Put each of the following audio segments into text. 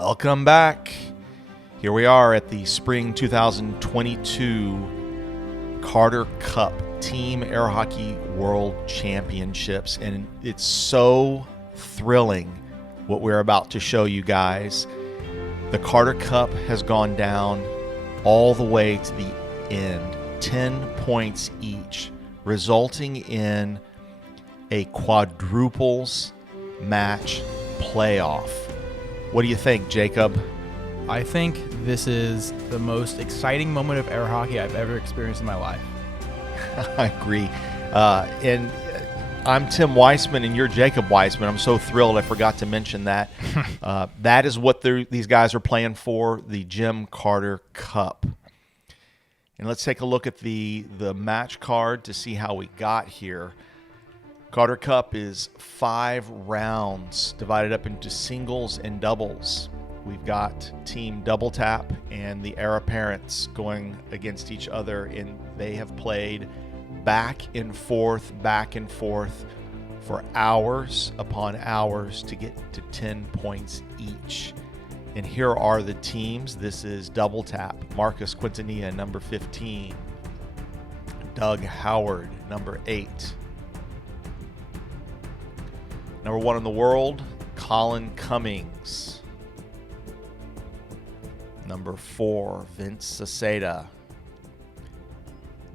Welcome back. Here we are at the Spring 2022 Carter Cup Team Air Hockey World Championships, and it's so thrilling what we're about to show you guys. The Carter Cup has gone down all the way to the end, 10 points each, resulting in a quadruples match playoff. What do you think, Jacob? I think this is the most exciting moment of air hockey I've ever experienced in my life. I agree. And I'm Tim Weissman, and you're Jacob Weissman. I'm so thrilled I forgot to mention that. That is what these guys are playing for, the Jim Carter Cup. And let's take a look at the match card to see how we got here. Carter Cup is 5 rounds divided up into singles and doubles. We've got Team Double Tap and the Heir Apparents going against each other, and they have played back and forth for hours upon hours to get to 10 points each. And here are the teams. This is Double Tap, Marcus Quintanilla, number 15. Doug Howard, number 8. Number 1 in the world, Colin Cummings. Number 4, Vince Sauceda.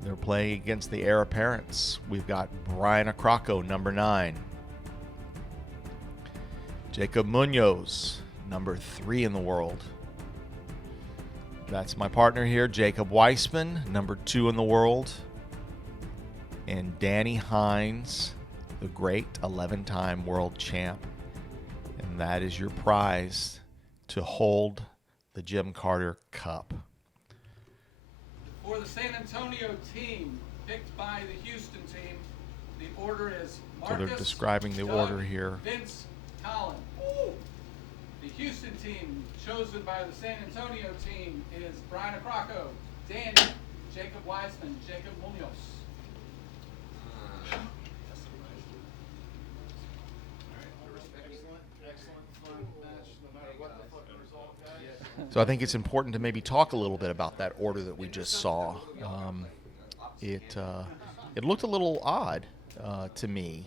They're playing against the Heir Apparents. We've got Brian Accrocco, number 9. Jacob Munoz, number 3 in the world. That's my partner here, Jacob Weissman, number 2 in the world. And Danny Hynes, the great 11-time world champ. And that is your prize to hold the Jim Carter Cup. For the San Antonio team, picked by the Houston team, the order is Marcus, So they're describing the Doug, order here. Vince, Colin. The Houston team, chosen by the San Antonio team, is Brian Accrocco, Danny, Jacob Weissman, Jacob Munoz. So I think it's important to maybe talk a little bit about that order that we just saw. It looked a little odd to me.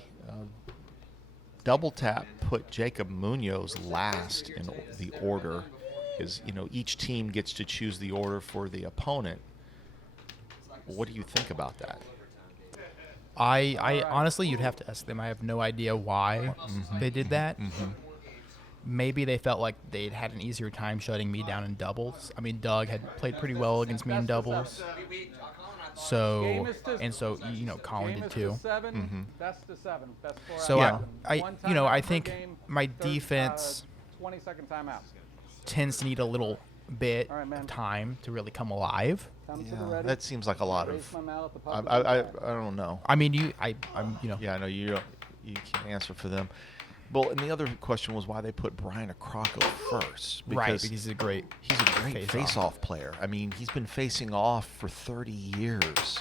Double Tap put Jacob Munoz last in the order, because each team gets to choose the order for the opponent. What do you think about that? I honestly, you'd have to ask them. I have no idea why they did that. Maybe they felt like they'd had an easier time shutting me down in doubles. I mean, Doug had played pretty well against me in doubles. So Colin did too. Best of 7. Best 4 So out. I think my defense 20-second timeout. tends to need a little bit of time to really come alive. Yeah, that seems like a lot of. I don't know. I mean, Yeah, I know you can't answer for them. Well, and the other question was why they put Brian Accrocco first. Because he's a great face-off player. I mean, he's been facing off for 30 years.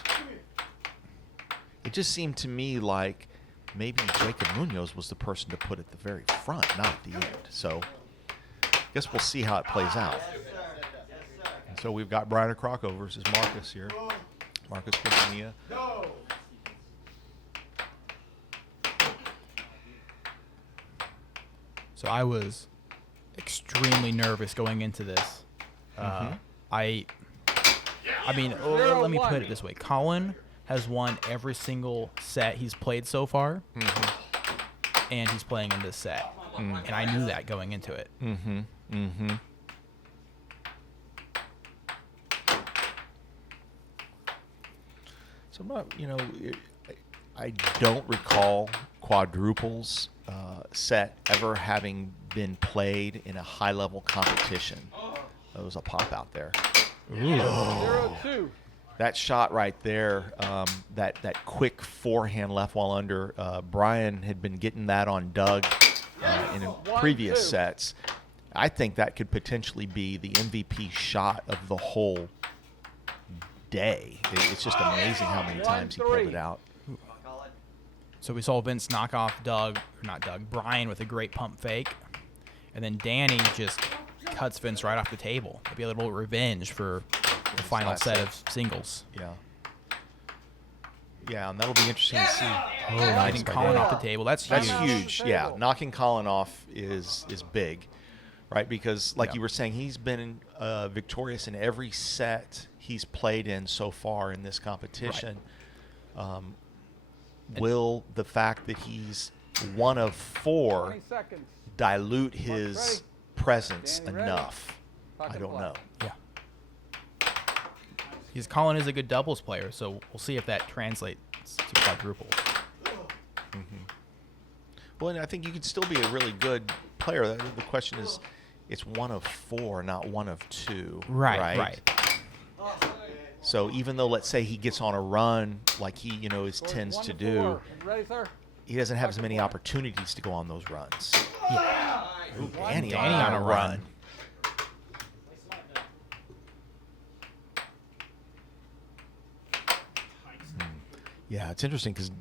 It just seemed to me like maybe Jacob Munoz was the person to put at the very front, not at the end. So I guess we'll see how it plays out. And so we've got Brian Accrocco versus Marcus here. Marcus Quintanilla. So I was extremely nervous going into this. Let me put it this way. Colin has won every single set he's played so far, and he's playing in this set. And I knew that going into it. So I'm not, I don't recall quadruples set ever having been played in a high-level competition. There was a pop out there. 0-2. That shot right there, that quick forehand left while under, Brian had been getting that on Doug in previous sets. I think that could potentially be the MVP shot of the whole day. It's just amazing how many times he pulled it out. So we saw Vince knock off Brian with a great pump fake. And then Danny just cuts Vince right off the table. Maybe a little revenge for the final set of singles. Yeah. Yeah, and that'll be interesting to see. Oh, knocking Colin off the table. That's huge. That's huge. Yeah, knocking Colin off is big, right? Because like you were saying, he's been victorious in every set he's played in so far in this competition. Right. Will the fact that he's one of 4 dilute his presence enough? I don't know. Yeah. Colin is a good doubles player, so we'll see if that translates to quadruples. Well, and I think you could still be a really good player. The question is, it's one of 4, not one of 2. Right. So even though, let's say, he gets on a run like he, tends to do, he doesn't have as many opportunities to go on those runs. Yeah. Ooh, Danny on a run. Yeah, it's interesting because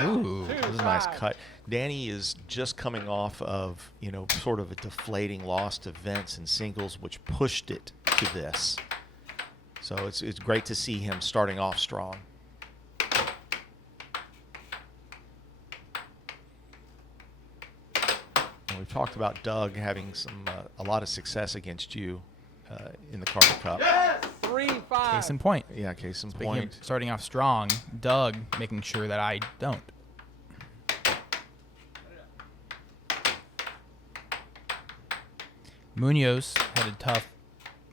ooh, this is a nice cut. Danny is just coming off of, sort of a deflating loss to Vince in singles, which pushed it to this. So it's great to see him starting off strong. And we've talked about Doug having a lot of success against you in the Carter Cup. Yes! 3-5. Case in point. Yeah, case in Speaking point. of starting off strong, Doug making sure that I don't. Munoz had a tough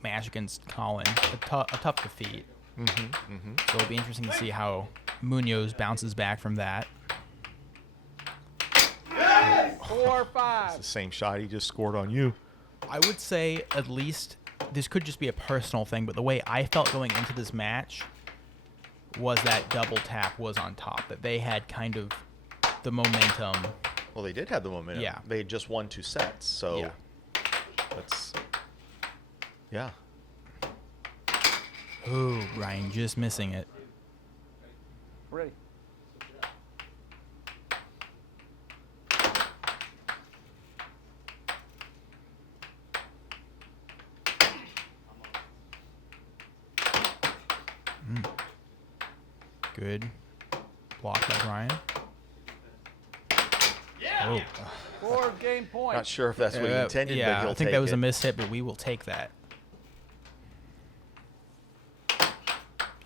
match against Colin, a tough defeat. So it'll be interesting to see how Munoz bounces back from that. Yes! 4-5. It's the same shot he just scored on you. I would say at least this could just be a personal thing, but the way I felt going into this match was that double tap was on top, that they had kind of the momentum. Well, they did have the momentum. Yeah. They had just won 2 sets, so Yeah. that's yeah. Ooh, Ryan just missing it. Ready. Good block by Ryan. Oh. 4 game point. Not sure if that's what he intended, but yeah, he'll I think take that was it. a mishit, but we will take that.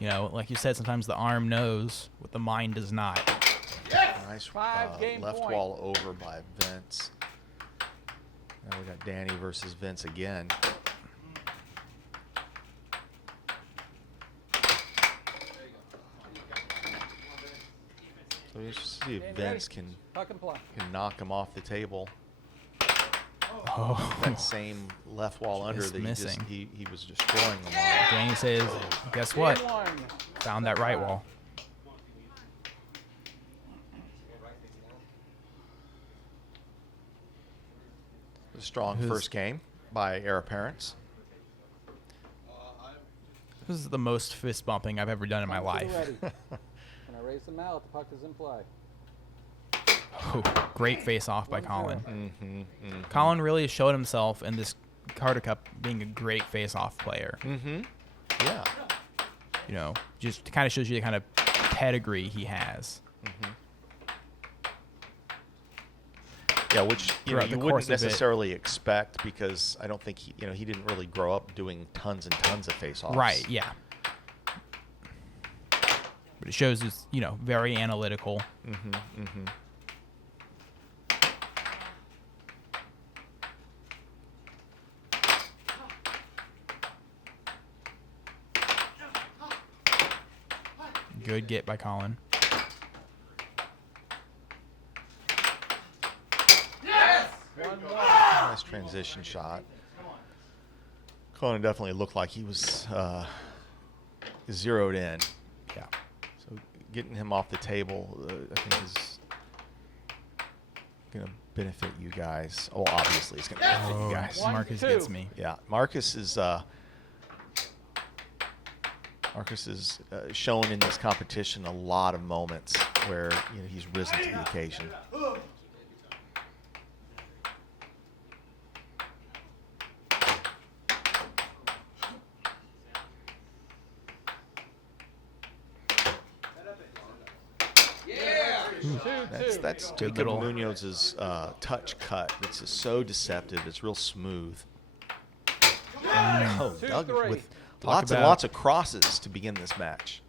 Like you said, sometimes the arm knows what the mind does not. Nice 5 game left point. wall over by Vince. Now we got Danny versus Vince again. So let's just see if Vince can Puck and play. knock him off the table. Oh, That same left wall under Just that missing. he was destroying them on. Danny says, guess what? Game 1. Found that right wall. A strong Who's- first game by heir apparents. This is the most fist bumping I've ever done in my life. Ready. When I raise the mallet, the puck is in play. Oh, great face off by Colin. Colin really showed himself in this Carter Cup being a great face off player. Yeah. Just kind of shows you the kind of pedigree he has. Yeah, which Throughout you the wouldn't course of it. necessarily expect because I don't think he didn't really grow up doing tons and tons of face-offs. Right, yeah. But it shows it's, very analytical. Good get by Colin. Yes! 1-1. Nice transition shot. Colin definitely looked like he was zeroed in. Yeah. So getting him off the table, I think is going to benefit you guys. Oh, obviously it's going to benefit you guys. Marcus 1-2. gets me. Yeah, Marcus is shown in this competition a lot of moments where he's risen to the occasion. That's Good Jacob little- Munoz's touch cut. It's just so deceptive. It's real smooth. Oh, Doug 2-3. with lots and about- lots of crosses to begin this match.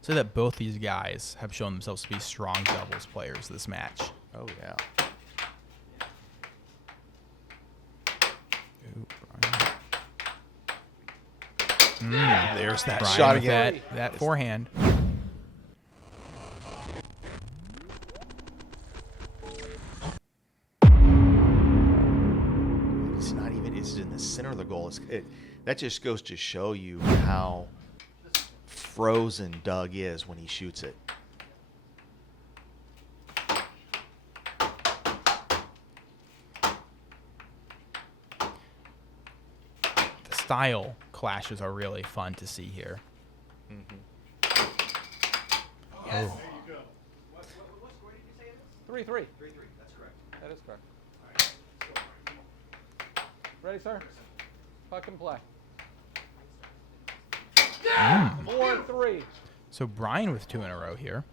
So that both these guys have shown themselves to be strong doubles players this match. Oh, yeah. Ooh, Brian. There's that Brian shot with again. that forehand. It's not even, it's in the center of the goal. That just goes to show you how frozen Doug is when he shoots it. The style clashes are really fun to see here. Yes. Oh. 3-3. 3-3. That's correct. That is correct. Ready, sir? Puck and play. 4-3. So Brian with 2 in a row here.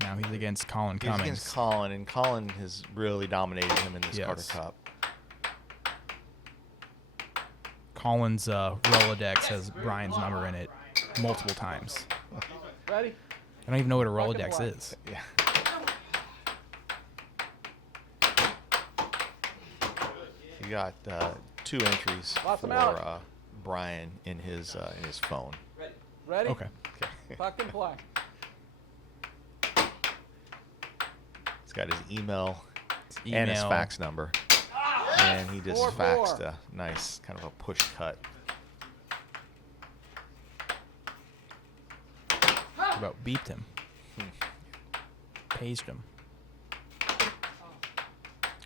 Now he's against Colin He's Cummings. against Colin, and Colin has really dominated him in this Carter Yes. Cup. Colin's Rolodex has Brian's number in it multiple times. Ready? I don't even know what a Puck and Rolodex play. is. Yeah. He got 2 entries Lots of for mallet. Brian in his phone. Ready. Ready? Okay. Puck and play. He's got his email It's and his email. fax number. And he just 4-4. faxed a nice kind of a push cut. About beeped him. Paged him.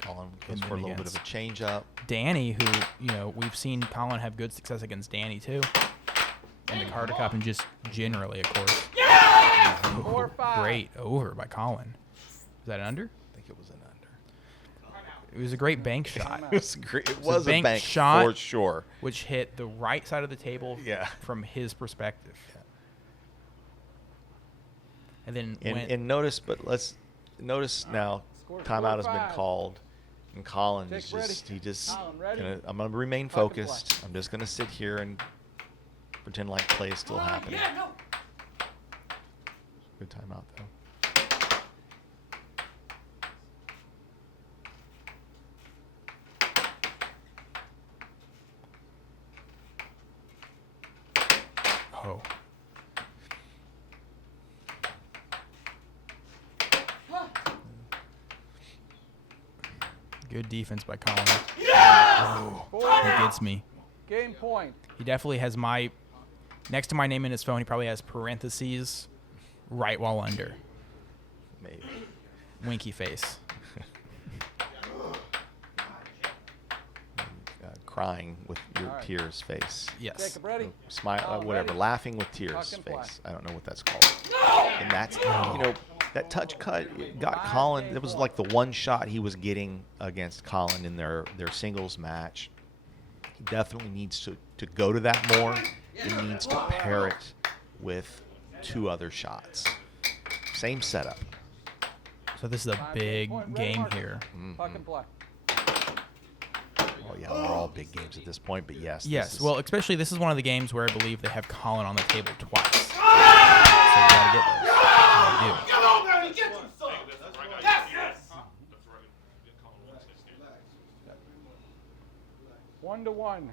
Colin goes And for a then little bit of a against- change up. Danny, who, we've seen Colin have good success against Danny too. In the Carter Cup and just generally, of course. 4-5. Great over by Colin. Is that an under? I think it was an under. It was a great bank shot, It was great. It a was a bank bank shot. for sure. which hit the right side of the table Yeah. from his perspective. And then And notice, but let's notice now, Score timeout has 4-5. been called, and Colin is Jacob, ready? just he just. Colin, ready? I'm gonna remain Puck and play. focused. I'm just gonna sit here and pretend like play is still happening. Yeah, no. Good timeout though. oh, good defense by Colin. Oh, he gets me. Game point. He definitely has my next to my name in his phone. He probably has parentheses right while under. Maybe. Winky face. Crying with your All right. tears face. Yes. Jacob, ready? Smile, Colin, whatever. ready? Laughing with tears Puck and play. face. I don't know what that's called. And that's that touch cut got Colin. It was like the one shot he was getting against Colin in their singles match. He definitely needs to go to that more. He needs to pair it with 2 other shots. Same setup. So this is a 5 big point. Ready, game Mark? here. Puck and play. Well, yeah, they're all big games at this point, but yes. this Yes. is- Well, especially this is one of the games where I believe they have Colin on the table twice. So you gotta get those. You do. Come on, baby, get you some. Yes, yes. 1-1.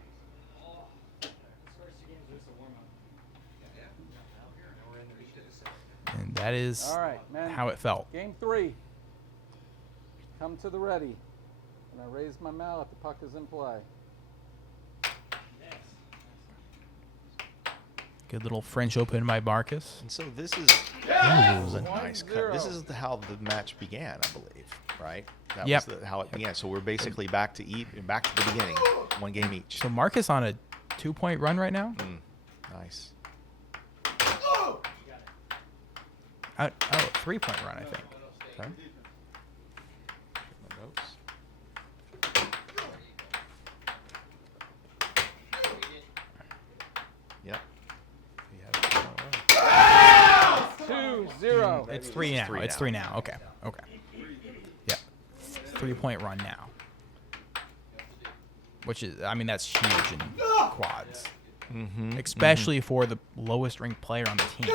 And that is All right, man. how it felt. Game 3. Come to the ready. And I raise my mallet. The puck is in play. Good little French Open by Marcus. And so this is was a nice cut. This is how the match began, I believe, right? That Yep. was how it began. So we're basically back to the beginning, 1 game each. So Marcus on a 2-point run right now. Nice. Oh, 3-point run, I think. Okay. My notes. Yep. He had a 2-0. It's 3 now. three It's now. 3 now. Okay. Okay. Yep. 3-point run now. Which is, I mean, that's huge in quads. Especially for the lowest ranked player on the team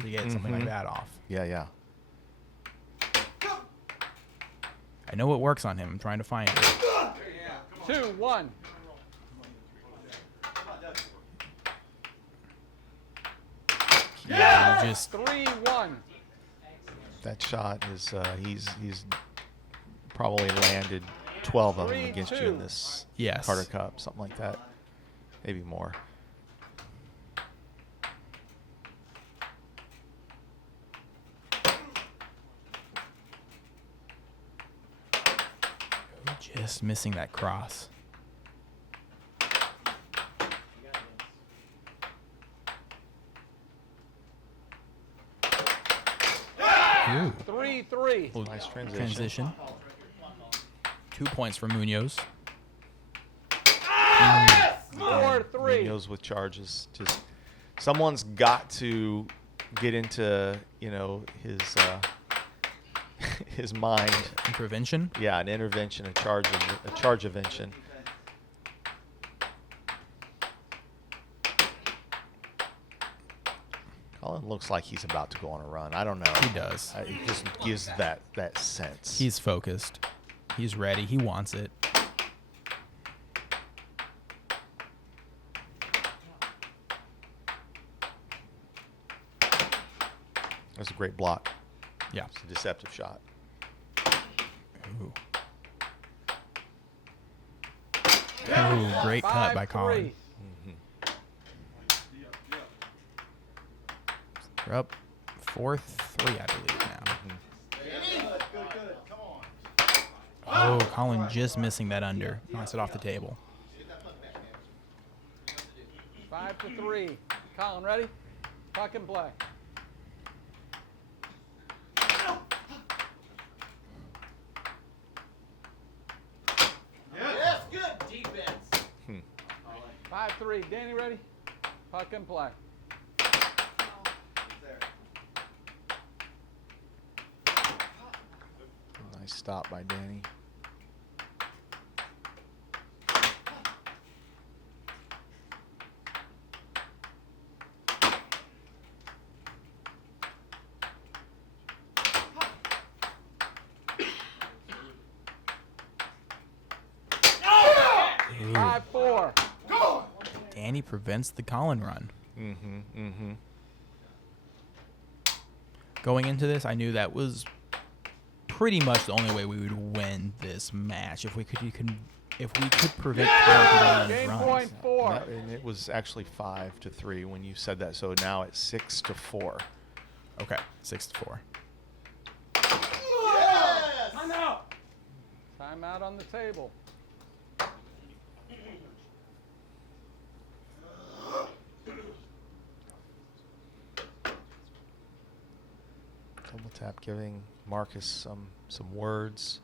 to get something like that off. Yeah, yeah. I know it works on him. I'm trying to find it. 2-1. Yeah, you just 3-1. That shot is he's probably landed 12 of them against you in this Yes. Carter Cup, something like that, maybe more. just missing that cross. Ooh. 3-3. Little Nice transition. transition. 2 points for Munoz. 4-3. Munoz with charges. Just someone's got to get into his his mind. Intervention. Yeah, an intervention, a charge-avention. Colin looks like he's about to go on a run. I don't know. He does. It just gives that sense. He's focused. He's ready. He wants it. That's a great block. Yeah. It's a deceptive shot. Ooh. Ooh, great cut by 5-3. Colin. We're up 4-3, I believe now. Oh, Colin just missing that under. Knocks it off the table. 5-3. Colin, ready? Puck and play. Yes, good defense. 5-3. Danny, ready? Puck and play. There. Nice stop by Danny. Ooh. 5-4. Danny prevents the Colin run. Going into this, I knew that was pretty much the only way we would win this match if we could prevent Colin from running Game runs. point 4. And it was actually 5-3 when you said that. So now it's 6-4. Okay, 6-4. Yes. Timeout. Timeout on the table. Double tap, giving Marcus some words,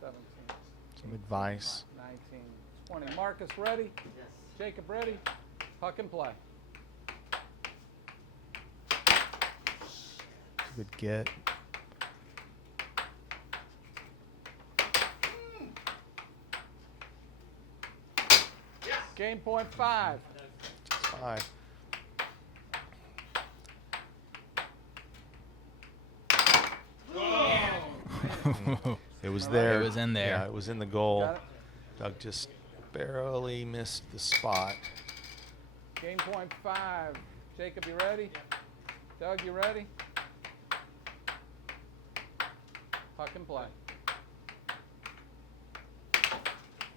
17, some advice. 19, 20. Marcus, ready? Yes. Jacob, ready? Puck and play. Good get. Game point 5. 5. It was there. It was in there. Yeah, it was in the goal. Got it? Doug just barely missed the spot. Game point 5. Jacob, you ready? Doug, you ready? Puck and play.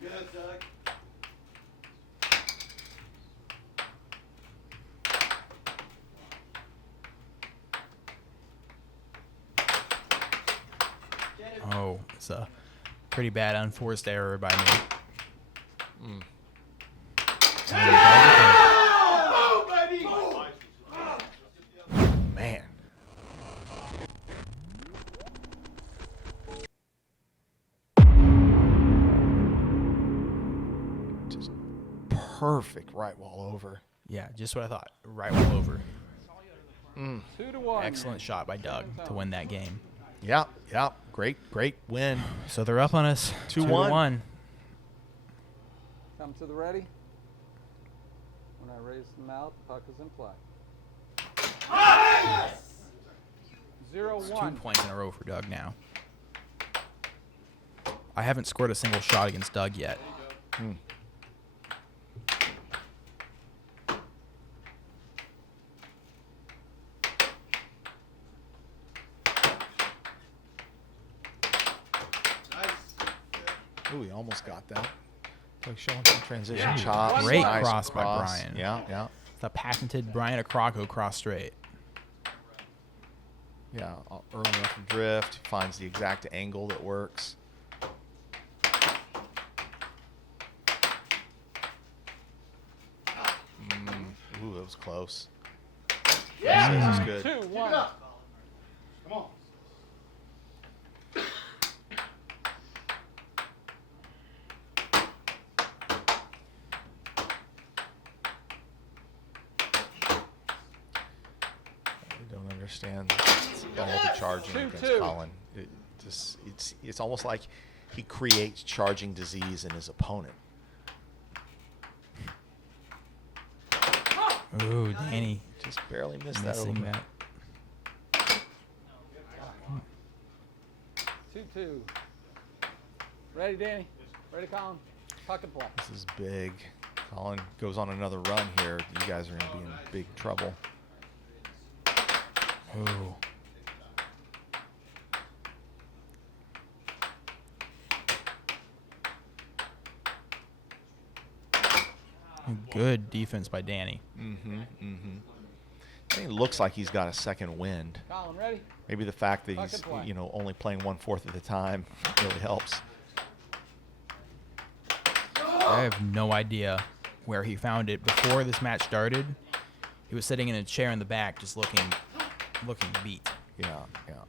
Good, Doug. Oh, it's a pretty bad unforced error by me. Man. Just perfect right wall over. Yeah, just what I thought. Right all over. 2-1. Excellent shot by Doug to win that game. Yeah, yeah. Great win. So they're up on us. 2-1. Come to the ready. When I raise them out, the puck is in play. 0-1. 2 points in a row for Doug now. I haven't scored a single shot against Doug yet. Ooh, he almost got that. Like showing some transition chops. Great Nice cross by Brian. Yeah, yeah. The patented Brian Accrocco cross straight. Yeah, early enough to drift. Finds the exact angle that works. Ooh, that was close. Yeah. This is good. 2-1. Come on. I don't understand all the charging against 2-2. Colin. It's almost like he creates charging disease in his opponent. Ooh, Danny Just barely missed that over. missing that. 2-2. Ready, Danny? Ready, Colin? Puck and play. This is big. Colin goes on another run here. You guys are going to be in big trouble. Ooh. Good defense by Danny. I think it looks like he's got a second wind. Colin, ready? Maybe the fact that Puck he's, and play. only playing 1/4 of the time really helps. I have no idea where he found it. Before this match started, he was sitting in a chair in the back just looking beat. Yeah, yeah.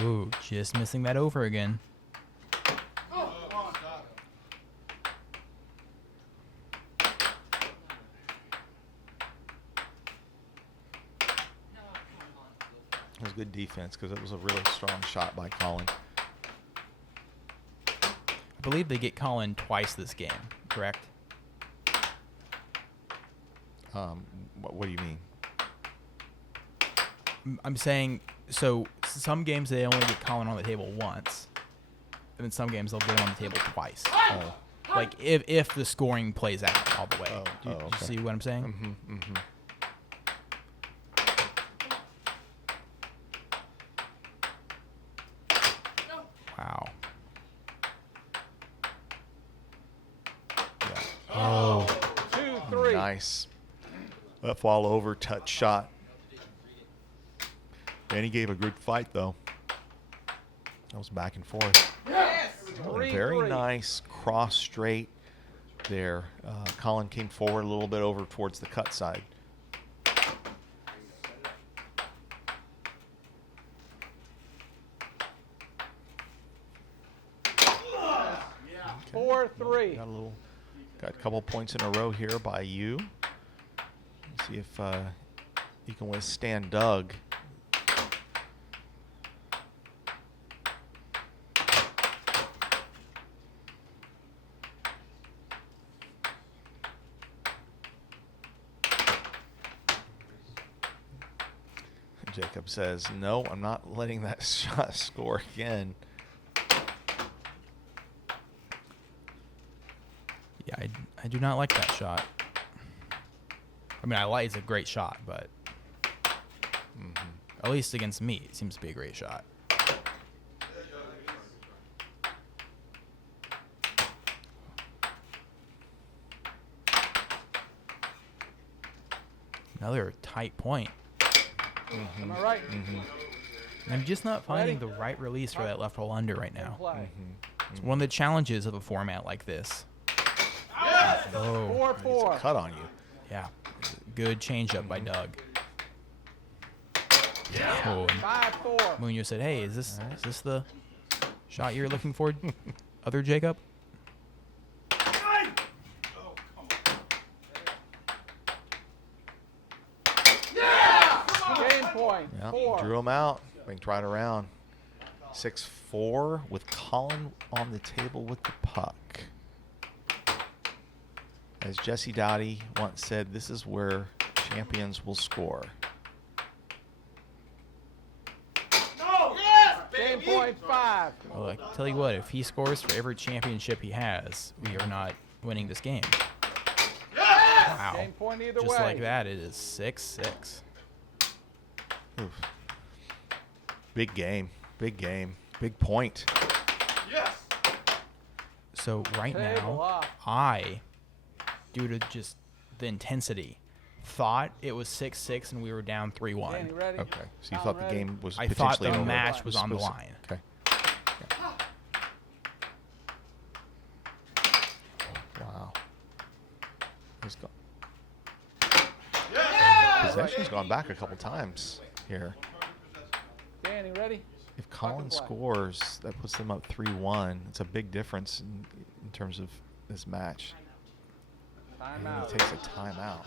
Ooh, just missing that over again. It was good defense because it was a really strong shot by Colin. I believe they get Colin twice this game, correct? What do you mean? I'm saying, so some games they only get Colin on the table once, and then some games they'll get him on the table twice. Oh, Like if the scoring plays out all the way. Oh, Do you okay. see what I'm saying? Wow. yeah. Oh. 2-3. Nice. Left wall over, touch shot. Danny gave a good fight, though. That was back and forth. Yes. Oh, 3-3. very nice cross straight there. Colin came forward a little bit over towards the cut side. Okay. 4-3. Got a couple points in a row here by you. Let's see if you can withstand Doug. Jacob says, no, I'm not letting that shot score again. Yeah, I do not like that shot. I mean, it's a great shot, but at least against me, it seems to be a great shot. Another tight point. Am I right? I'm just not finding the right release for that left roll under right now. Play. It's one of the challenges of a format like this. Oh, 4-4. Cut on you. yeah. Good changeup by Doug. Oh, and 5-4. Munoz said, "Hey, is this the shot you're looking for, other Jacob?" Game point. Yeah, 4. drew him out. Winked right around. 6-4 with Colin on the table with the puck. As Jesse Dowdy once said, this is where champions will score. Game point 5. Well, I tell you what, if he scores for every championship he has, we are not winning this game. Wow. Game point either Just way. like that, it is 6-6. Oof. Big game. Big game. Big point. So right Table now, up. I, due to just the intensity, thought it was 6-6 and we were down 3-1. Danny, ready? Okay. So you Colin, thought the ready? game was I potentially thought the over. match was on the Supposed- line. Okay. Wow. He's gone. Possession's gone back a couple times here. Danny, ready? If Colin scores, that puts them up 3-1. It's a big difference in terms of this match. And Timeout. he takes a timeout.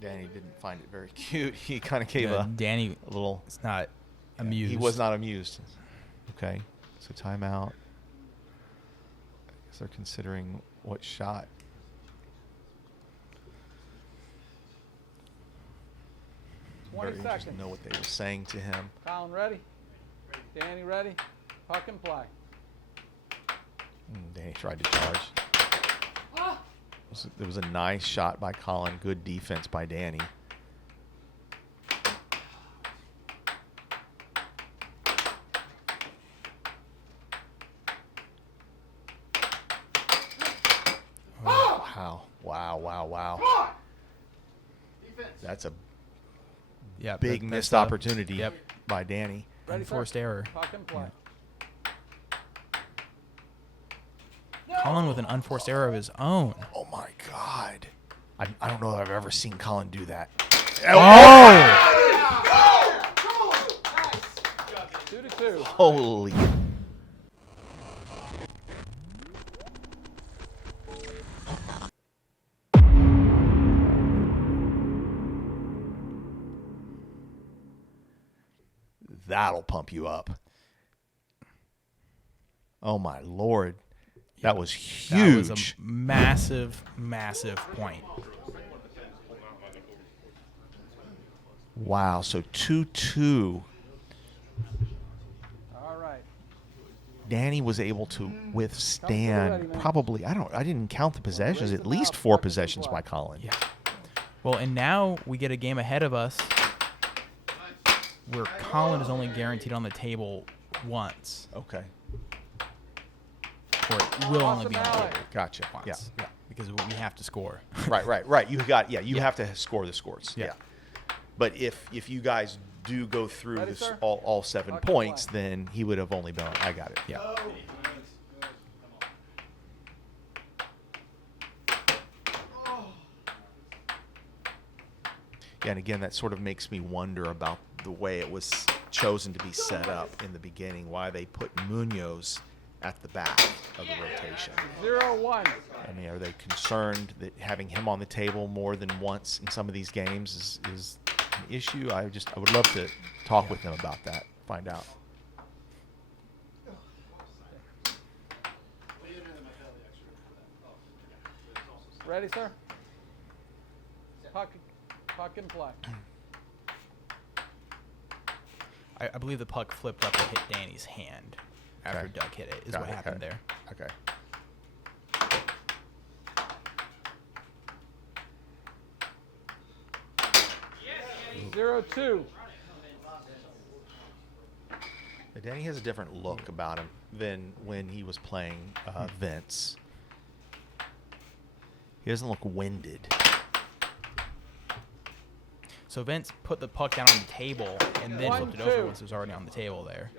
Danny didn't find it very cute. He kind of gave Danny a little. is not amused. He was not amused. Okay, so timeout. I guess they're considering what shot. 20 Very interested seconds. to know what they were saying to him. Colin, ready? Danny, ready? Puck and play. Danny tried to charge. It was a nice shot by Colin. Good defense by Danny. Oh, wow. That's a big missed opportunity Yep. by Danny. Ready, sir? Enforced error. Puck and play. Colin with an unforced error of his own. Oh, my God. I don't know if I've ever seen Colin do that. Oh! 2-2. Holy. That'll pump you up. Oh, my Lord. That was huge. That was a massive, massive point. Wow. So 2-2. All right. Danny was able to Ready, withstand man. probably, I didn't count the possessions, at least 4 possessions by Colin. Yeah. Well, and now we get a game ahead of us where Colin is only guaranteed on the table once. Okay. Or it will only be on the Awesome, table Gotcha. once. Yeah. Because we have to score. Right. You have to score the scores. Yeah. Yeah. But if you guys do go through Ready, this sir? all 7 Puck and points, play. then he would have only been. I got it. Yeah. Yeah, and again, that sort of makes me wonder about the way it was chosen to be set up in the beginning. Why they put Munoz at the back of the rotation. 0-1. I mean, are they concerned that having him on the table more than once in some of these games is an issue? I would love to talk with them about that, find out. Ready, sir? Puck and play. I believe the puck flipped up and hit Danny's hand after Okay. Doug hit it, is Got what it, happened okay. there. Okay. Yes. 0-2. Danny has a different look about him than when he was playing Vince. He doesn't look winded. So Vince put the puck down on the table and then flipped it over once it was already on the table there.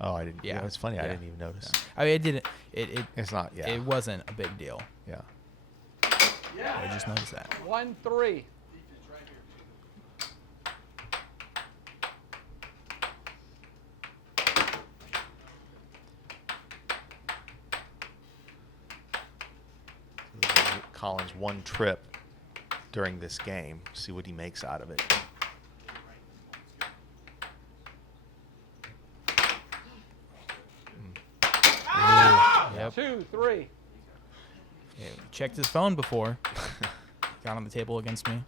Oh, I didn't. Yeah. It's funny. Yeah. I didn't even notice. I mean, it didn't. It's not. Yeah. It wasn't a big deal. Yeah. I just noticed that. 1-3. Colin's one trip during this game. See what he makes out of it. Yep. 2-3. Yeah, checked his phone before. Got on the table against me.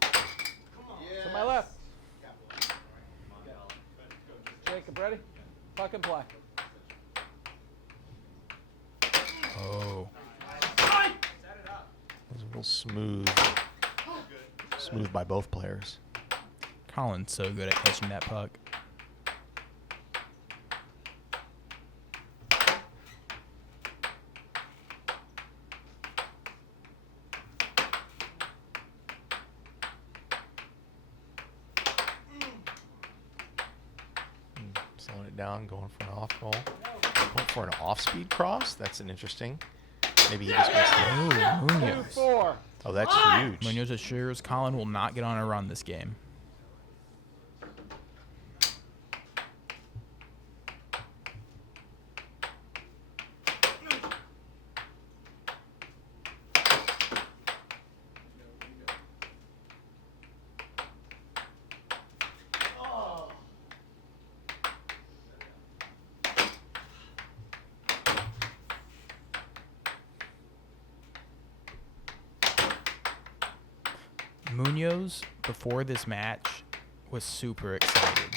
To my left. Jacob, ready? Puck and play. Oh. It was real smooth. Smooth by both players. Colin's so good at catching that puck. Slowing it down, going for an off goal. Going for an off-speed cross. That's an interesting. Maybe he just missed it. Oh, Munoz. 2-4. Oh, that's huge. Munoz assures Colin will not get on a run this game. Munoz, before this match, was super excited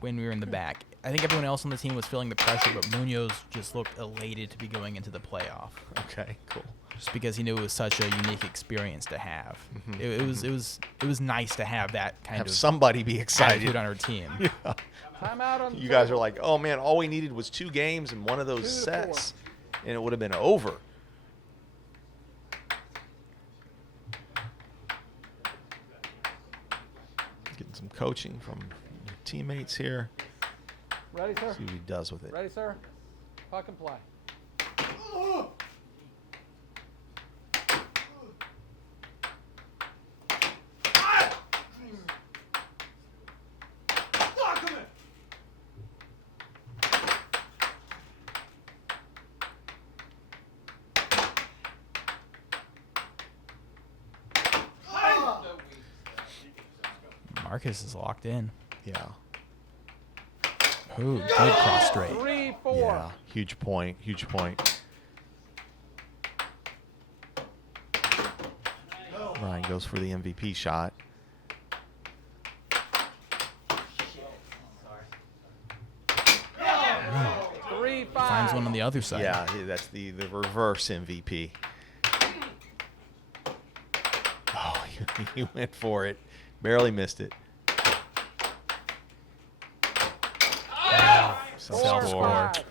when we were in the back. I think everyone else on the team was feeling the pressure, but Munoz just looked elated to be going into the playoff. Okay, cool. Just because he knew it was such a unique experience to have. It was nice to have that kind Have of somebody be excited. attitude on our team. Timeout on the You guys are table. like, oh man, all we needed was 2 games and one of those 2-4. sets, and it would have been over. Getting some coaching from your teammates here. Ready, sir? See what he does with it. Ready, sir? Puck and play. Marcus is locked in. Yeah. Ooh, good cross straight. 3-4. Yeah. Huge point. Huge point. Ryan goes for the MVP shot. 3-5. Finds one on the other side. Yeah, that's the reverse MVP. Oh, he went for it. Barely missed it. Self-score. 4-5.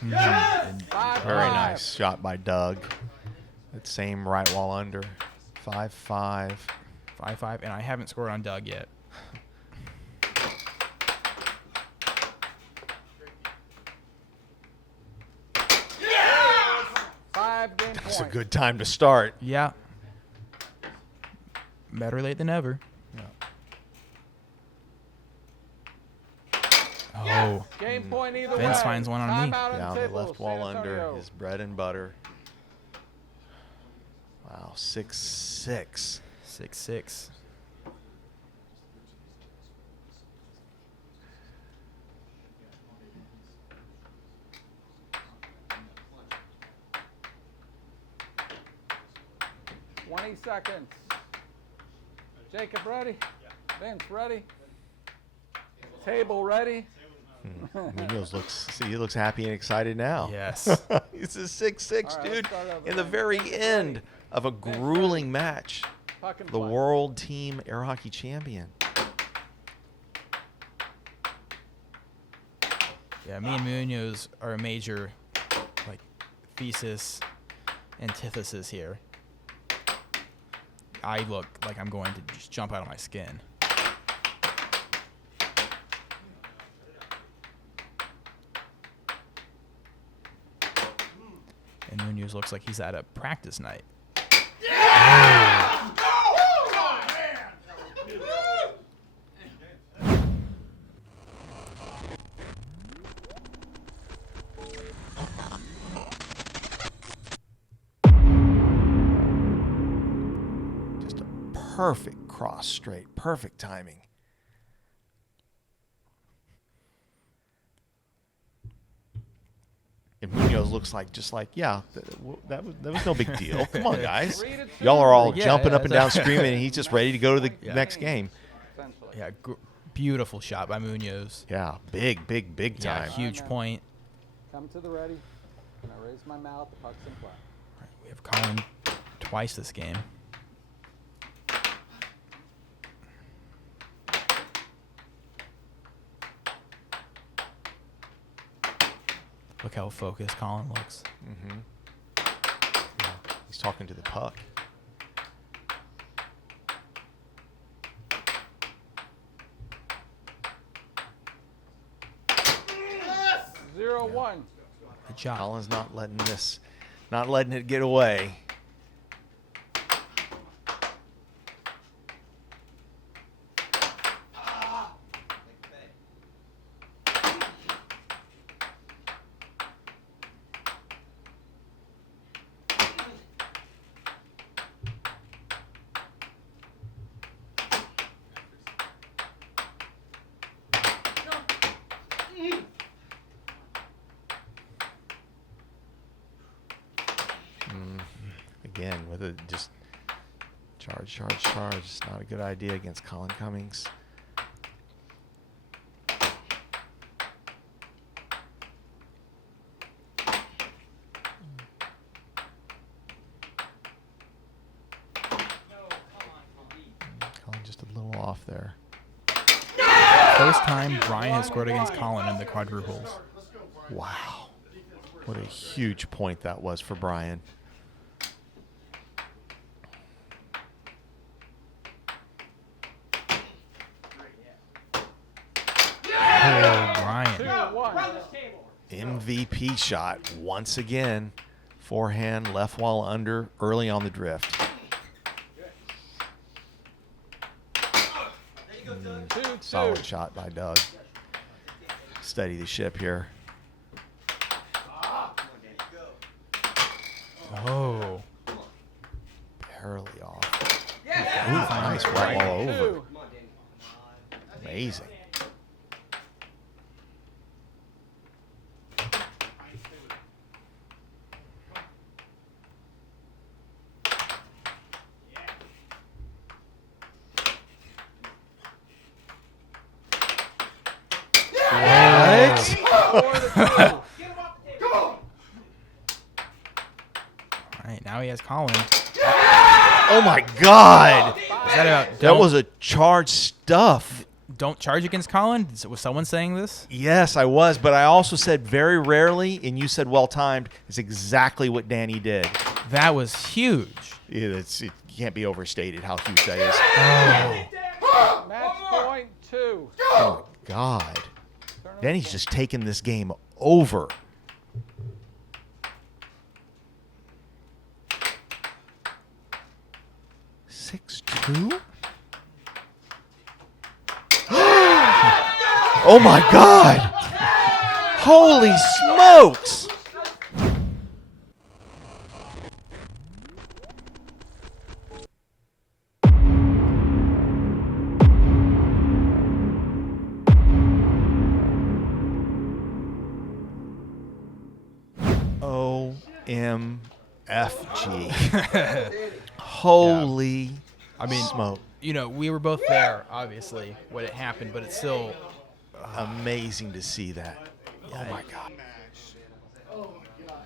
And 5-5. Very nice shot by Doug. That same right wall under. 5-5. 5-5, and I haven't scored on Doug yet. Five game That's a point. good time to start. Yeah. Better late than never. Oh, Game point either way. Vince finds one on me. Timeout on Down the table, left wall San under. Antonio. His bread and butter. Wow, 6-6. 6-6. Twenty seconds. Jacob ready? Vince ready? Table ready? Munoz looks happy and excited now. Yes. He's a 6'6", All right, dude. let's start over In the then. very end of a grueling match, Puck and the play. world team air hockey champion. Yeah, me and Munoz are a major, thesis, antithesis here. I look like I'm going to just jump out of my skin. And Munoz looks like he's at a practice night. Just a perfect cross straight, perfect timing. And Munoz looks like yeah, that was no big deal. Come on, guys. Y'all are all Yeah, jumping yeah, up and down screaming, and he's just ready to go to the next game. Essentially. Yeah, beautiful shot by Munoz. Yeah, big Yeah, time. huge point. Come to the ready. When I raise my mouth, the puck's in play. We have Colin twice this game. Look how focused Colin looks. He's talking to the puck. Yes! 0-1. Good job. Colin's not letting it get away. Again, with a just charge. It's not a good idea against Colin Cummings. Colin just a little off there. First time Brian has scored against Colin in the quadruples. Wow. What a huge point that was for Brian. Oh, Brian. 2-1. MVP shot once again. Forehand, left wall under, early on the drift. 2-2. Solid shot by Doug. Steady the ship here. Oh. Barely off. Ooh, nice right ball over. Amazing. What? All right, now he has Colin. Oh my God! Is that about That was a charged stuff. don't charge against Colin? Was someone saying this? Yes, I was, but I also said very rarely, and you said well timed. It's exactly what Danny did. That was huge. It can't be overstated how huge that is. Match point 2. Oh my God! Danny's just taking this game over. Six two. Oh my God! Holy smokes! OMFG. Holy I mean, smoke. you know, we were both there, obviously, when it happened, but it's still amazing to see that. Oh my God. Oh my God.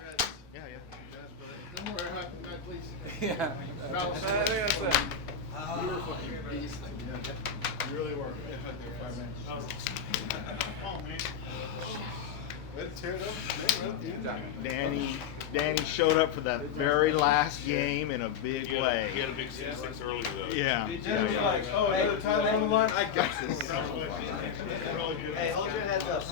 Yeah, yeah. No more happy night, please. Yeah. No, I think that's it. you were fucking beast. You really were. Come on, man. Let's tear it up. Danny showed up for that very last game in a big He way. had a big 6 early though. Yeah. Danny was like, oh, another title on the line? I got this. Hey, hold your heads up.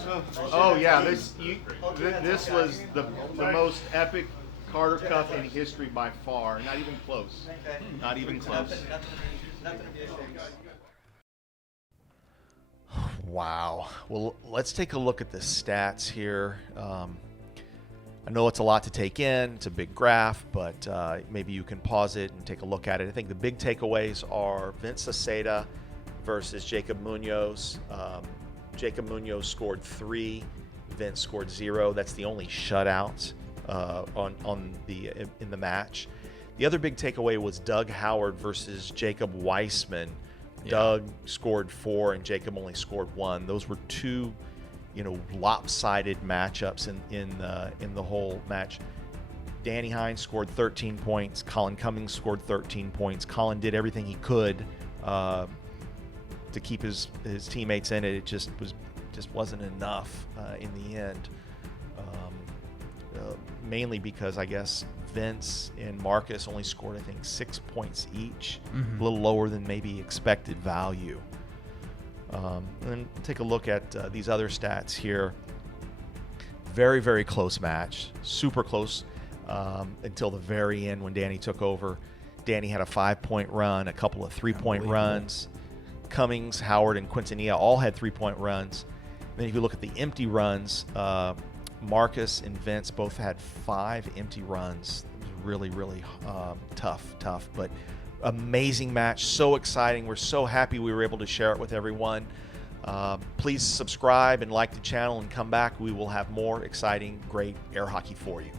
Oh yeah, this was the most epic Carter Cup in history by far. Not even close. Okay. Not even close. Nothing to be ashamed of. Wow. Well, let's take a look at the stats here. I know it's a lot to take in. It's a big graph, but maybe you can pause it and take a look at it. I think the big takeaways are Vince Sauceda versus Jacob Munoz. Jacob Munoz scored 3. Vince scored 0. That's the only shutout in the match. The other big takeaway was Doug Howard versus Jacob Weissman. Doug scored 4 and Jacob only scored 1. Those were two, lopsided matchups in the whole match. Danny Hynes scored 13 points. Colin Cummings scored 13 points. Colin did everything he could to keep his teammates in it. It just wasn't enough in the end. Mainly because I guess Vince and Marcus only scored, I think, 6 points each, a little lower than maybe expected value. And then take a look at these other stats here. Very, very close match, super close until the very end when Danny took over. Danny had a 5-point run, a couple of 3-point runs. Cummings, Howard, and Quintanilla all had 3-point runs. Then if you look at the empty runs, Marcus and Vince both had 5 empty runs. It was really, really tough, but amazing match. So exciting. We're so happy we were able to share it with everyone. Please subscribe and like the channel and come back. We will have more exciting, great air hockey for you.